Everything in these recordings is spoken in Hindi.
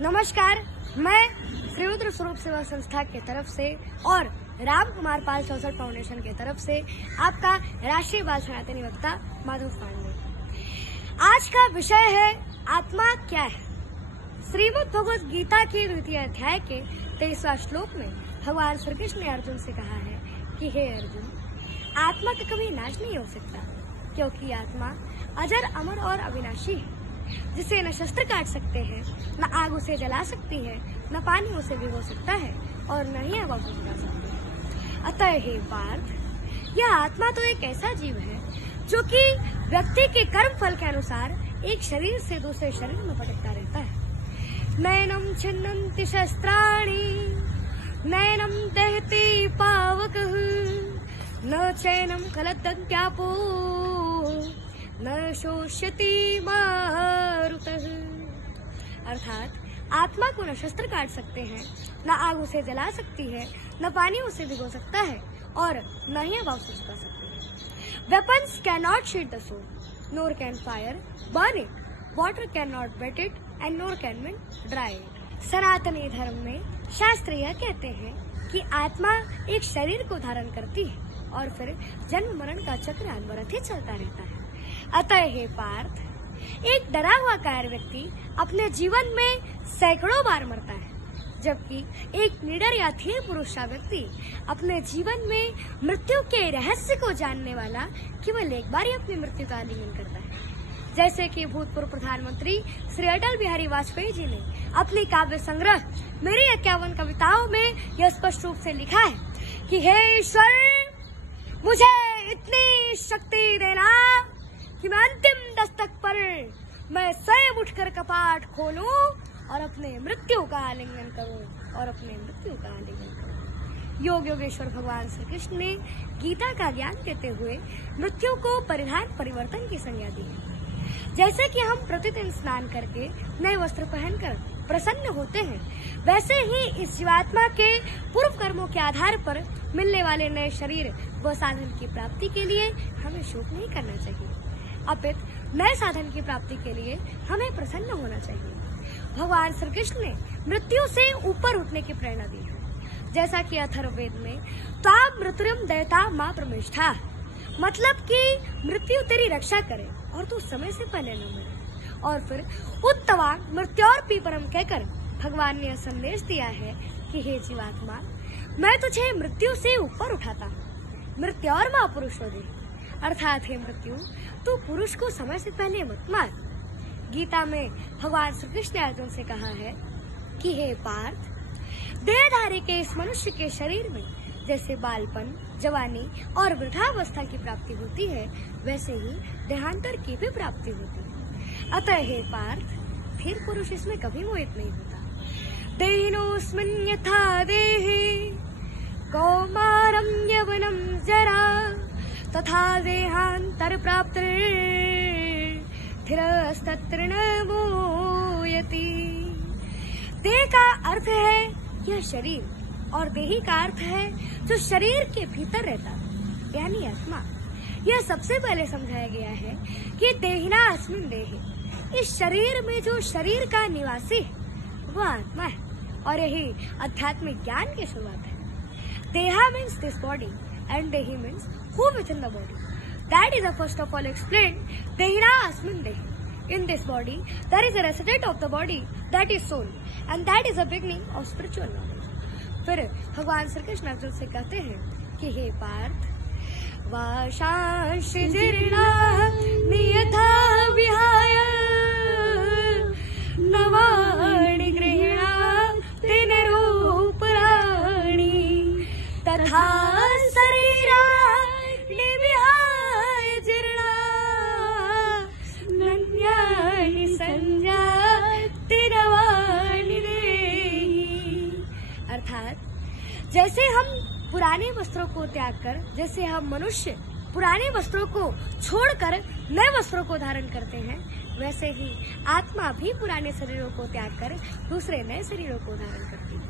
नमस्कार, मैं श्रीरुद्र स्वरूप सेवा संस्था के तरफ से और राम कुमार पाल सोशल फाउंडेशन के तरफ से आपका राष्ट्रीय बाल सनातनी वक्ता माधव पांडे। आज का विषय है आत्मा क्या है। श्रीमद् भगवद गीता के 2 अध्याय के 23वां श्लोक में भगवान श्री कृष्ण ने अर्जुन से कहा है कि हे अर्जुन, आत्मा का कभी नाश नहीं हो सकता, क्योंकि आत्मा अजर, अमर और अविनाशी है, जिसे न शस्त्र काट सकते हैं, न आग उसे जला सकती है, न पानी उसे भिगो सकता है और न ही हवा को बुझा सकती है। अतः हे पार्थ, यह आत्मा तो एक ऐसा जीव है जो कि व्यक्ति के कर्म फल के अनुसार एक शरीर से दूसरे शरीर में भटकता रहता है। नैनम छिन्नन्ति शस्त्राणि, नैनम दहति पावकः, न चैनम खलदन्त्यापो, न शोष्यति मारुतः। अर्थात आत्मा को न शस्त्र काट सकते हैं, न आग उसे जला सकती है, न पानी उसे भिगो सकता है और न ही हवा उसे झुका सकती है। Weapons cannot shoot the soul, nor can fire burn it. Water cannot wet it, and nor can wind dry it. सनातनी धर्म में शास्त्र यह कहते हैं कि आत्मा एक शरीर को धारण करती है और फिर जन्म मरण का चक्र अनवरत ही चलता रहता है। अतः हे पार्थ, एक डरा हुआ कायर व्यक्ति अपने जीवन में सैकड़ों बार मरता है, जबकि एक निडर या धीर पुरुष व्यक्ति अपने जीवन में मृत्यु के रहस्य को जानने वाला केवल एक बार ही अपनी मृत्यु का आलिंगन करता है। जैसे कि भूतपूर्व प्रधानमंत्री श्री अटल बिहारी वाजपेयी जी ने अपनी काव्य संग्रह मेरी 51 कविताओं में यह स्पष्ट रूप से लिखा है कि हे ईश्वर, मुझे इतनी शक्ति देना कि मैं अंतिम दस्तक पर मैं स्वयं उठकर कपाट खोलूं और अपने मृत्यु का आलिंगन करूं। योग योगेश्वर भगवान श्री कृष्ण ने गीता का ज्ञान देते हुए मृत्यु को परिधान परिवर्तन की संज्ञा दी है। जैसे कि हम प्रतिदिन स्नान करके नए वस्त्र पहनकर प्रसन्न होते हैं, वैसे ही इस जीवात्मा के पूर्व कर्मों के आधार पर मिलने वाले नए शरीर व साधन की प्राप्ति के लिए हमें शोक नहीं करना चाहिए, अपितु नए साधन की प्राप्ति के लिए हमें प्रसन्न होना चाहिए। भगवान श्री कृष्ण ने मृत्यु से ऊपर उठने की प्रेरणा दी है। जैसा कि अथर्ववेद में ताम मृत्युम दयता मां प्रमिष्ठा, मतलब कि मृत्यु तेरी रक्षा करे और तू समय से पहले न मरे। और फिर उत्तवा मृत्योर पीपरम कहकर भगवान ने यह संदेश दिया है कि हे जीवात्मा, मैं तुझे मृत्यु से ऊपर उठाता हूँ। मृत्योर मां पुरुषो दे, अर्थात हे मृत्यु, तू पुरुष को समय से पहले मत मार। गीता में भगवान श्री कृष्ण ने अर्जुन से कहा है कि हे पार्थ, देहधारी के इस मनुष्य के शरीर में जैसे बालपन, जवानी और वृद्धावस्था की प्राप्ति होती है, वैसे ही देहांतर की भी प्राप्ति होती है। अतः हे पार्थ, फिर पुरुष इसमें कभी मोहित नहीं होता। देहिनोऽस्मिन् यथा देहे कौमारं यवनं जरा, तथा देहांतर प्राप्त स्थिरस्तत्र न मोयति। देह का अर्थ है यह शरीर और देही का अर्थ है जो शरीर के भीतर रहता है, यानी आत्मा। यह सबसे पहले समझाया गया है कि देहिना अस्मिन् देहे, इस शरीर में जो शरीर का निवासी है वह आत्मा है और यही आध्यात्मिक ज्ञान की शुरुआत है। Deha means this body and Dehi means who within the body. That is the first of all explained. Dehina asmin Dehi. In this body, there is a resident of the body, that is soul, and that is the beginning of spiritual knowledge. फिर भगवान श्री कृष्ण अर्जुन से कहते हैं कि हे पार्थ, वाशांश जीर्णा नियथा विहाय नवाणि गृह्णाति निरूपणानि तथा अर्थात जैसे हम पुराने वस्त्रों को त्याग कर, जैसे हम मनुष्य पुराने वस्त्रों को छोड़कर नए वस्त्रों को धारण करते हैं, वैसे ही आत्मा भी पुराने शरीरों को त्याग कर दूसरे नए शरीरों को धारण करती है।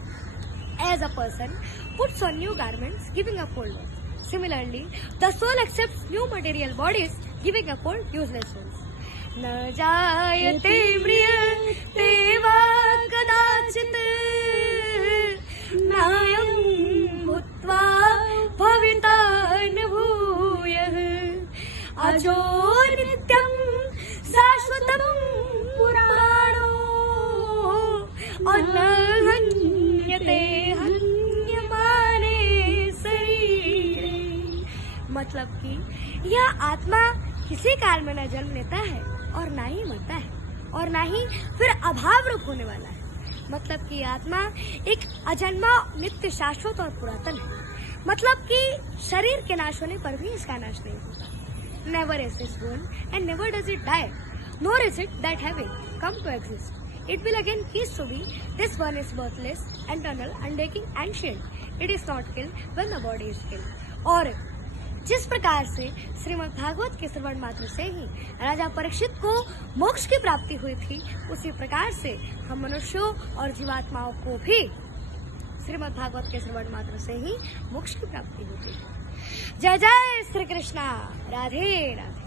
As a person puts on new garments, giving up old ones. Similarly, the soul accepts new material bodies, giving up old useless ones. न जायते म्रियते वा कदा मतलब कि यह आत्मा किसी काल में न जन्म लेता है और ना ही मरता है और ना ही फिर अभाव रूप होने वाला है। मतलब कि आत्मा एक अजन्मा, नित्य, शाश्वत और पुरातन है। मतलब कि शरीर के नाश होने पर भी इसका नाश नहीं होता। Never is it born and never does it die, nor is it that having come to exist, it will again cease to be. This one is birthless, eternal, undying, ancient. It is not killed when the body is killed. और जिस प्रकार से श्रीमद् भागवत के श्रवण मात्र से ही राजा परीक्षित को मोक्ष की प्राप्ति हुई थी, उसी प्रकार से हम मनुष्यों और जीवात्माओं को भी श्रीमद् भागवत के श्रवण मात्र से ही मोक्ष की प्राप्ति होती है। जय जय श्री कृष्णा। राधे राधे।